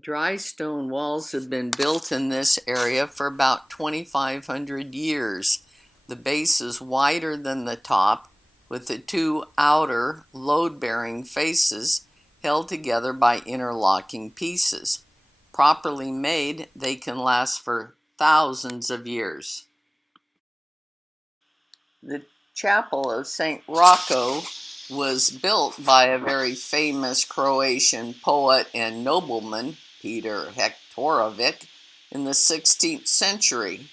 Dry stone walls have been built in this area for about 2,500 years. The base is wider than the top, with the two outer load-bearing faces held together by interlocking pieces. Properly made, they can last for thousands of years. The chapel of St. Rocco was built by a very famous Croatian poet and nobleman, Peter Hektorovic, in the 16th century.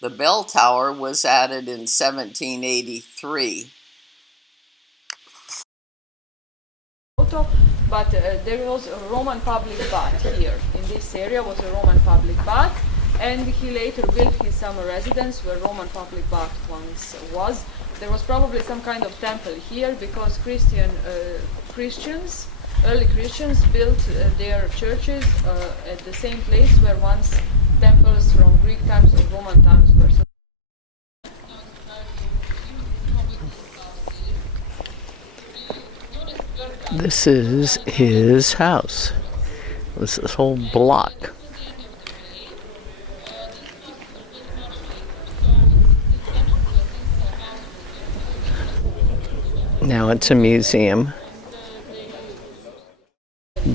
The bell tower was added in 1783. But there was a Roman public bath here. In this area was a Roman public bath, and he later built his summer residence where Roman public bath once was. There was probably some kind of temple here because early Christians built their churches at the same place where once temples from Greek times or Roman times were. This is his house. This whole block. Now it's a museum.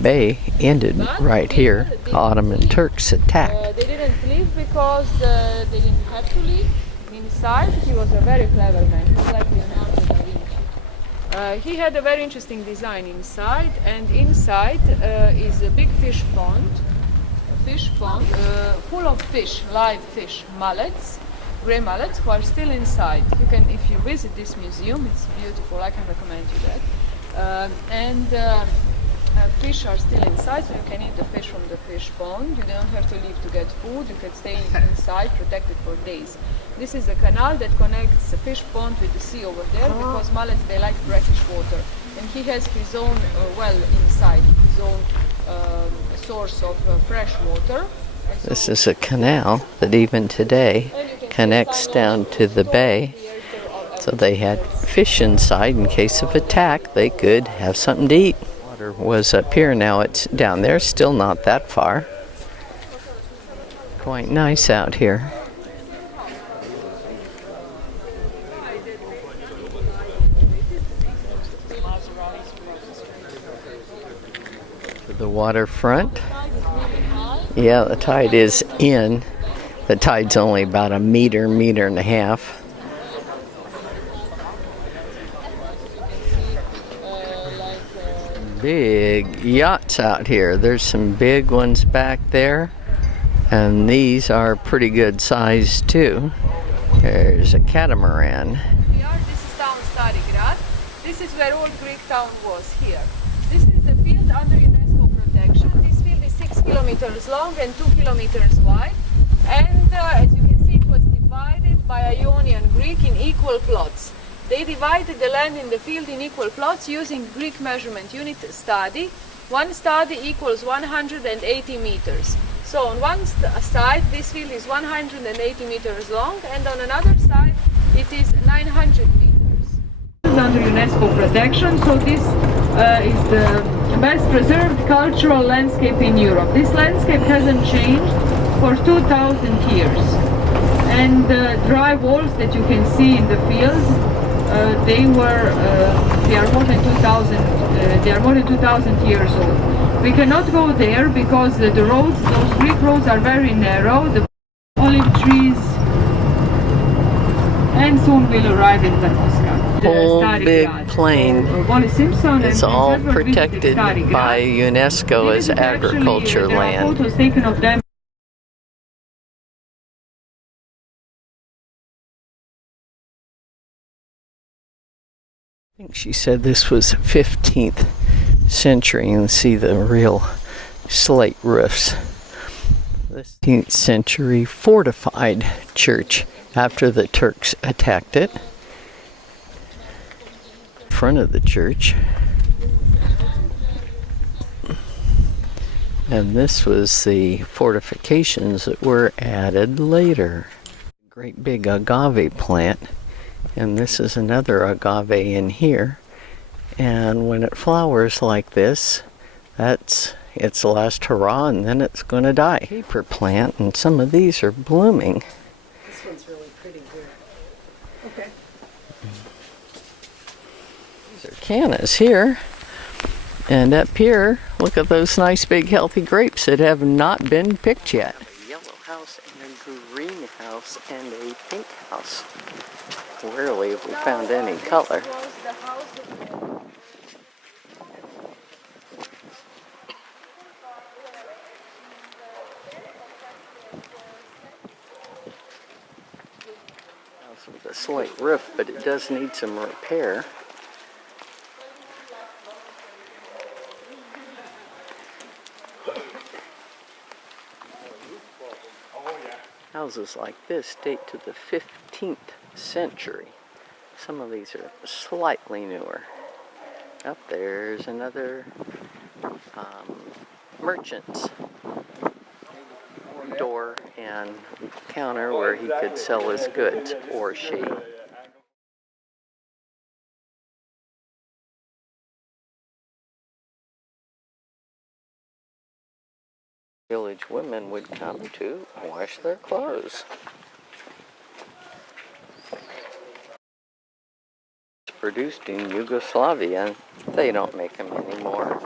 Bay ended right here. Ottoman Turks attacked. They didn't leave because they didn't have to leave. Inside, he was a very clever man. He was like Leonardo da Vinci. He had a very interesting design inside, and inside is a big fish pond. Full of fish, live fish, mullets, gray mullets, who are still inside. You can, if you visit this museum, it's beautiful. I can recommend you that. Fish are still inside, so you can eat the fish from the fish pond. You don't have to leave to get food. You can stay inside, protected for days. This is a canal that connects the fish pond with the sea over there because mullets, they like brackish water. And he has his own well inside, his own source of fresh water. This is a canal that even today connects down to the bay. So they had fish inside in case of attack. They could have something to eat. Water was up here, now it's down there, still not that far. Quite nice out here. The waterfront. Yeah, the tide is in. The tide's only about a meter and a half. Big yachts out here. There's some big ones back there, and these are pretty good size too. There's a catamaran. This is town Starigrad. This is where old Greek town was here. This is the field under UNESCO protection. This field is 6 kilometers long and 2 kilometers wide, and as you can see, it was divided by Ionian Greek in equal plots. They divided the land in the field in equal plots using Greek measurement unit stadi. One stadi equals 180 meters. So on one side, this field is 180 meters long, and on another side, it is 900 meters. This is under UNESCO protection, so this is the best preserved cultural landscape in Europe. This landscape hasn't changed for 2,000 years. And the dry walls that you can see in the fields, they are more than 2,000 years old. We cannot go there because the roads, those Greek roads, are very narrow. The olive trees, and soon we'll arrive in Venoska. Whole big plain is all protected by UNESCO as agriculture land. Photos taken of them. I think she said this was 15th century, and see the real slate roofs. This 15th century fortified church after the Turks attacked it. Front of the church. And this was the fortifications that were added later. Great big agave plant. And this is another agave in here. And when it flowers like this, that's its last hurrah, and then it's going to die. Paper plant, and some of these are blooming. This one's really pretty here. Okay. These are cannas here. And up here, look at those nice big healthy grapes that have not been picked yet. A yellow house and a green house and a pink house. Rarely have we found any color. House with a slight roof, but it does need some repair. Houses like this date to the 15th century. Some of these are slightly newer. Up there's another merchant's door and counter where he could sell his goods, or she. Village women would come to wash their clothes. It's produced in Yugoslavia. They don't make them anymore.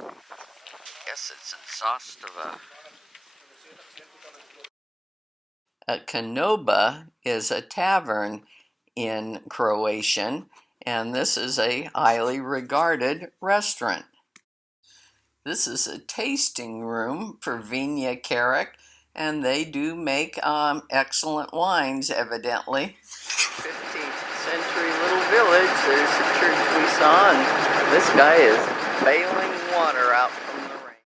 Guess it's Zastava. A Kanoba is a tavern in Croatian, and this is a highly regarded restaurant. This is a tasting room for Vinja Carrick, and they do make excellent wines, evidently. 15th century little village. There's the church we saw, and this guy is bailing water out from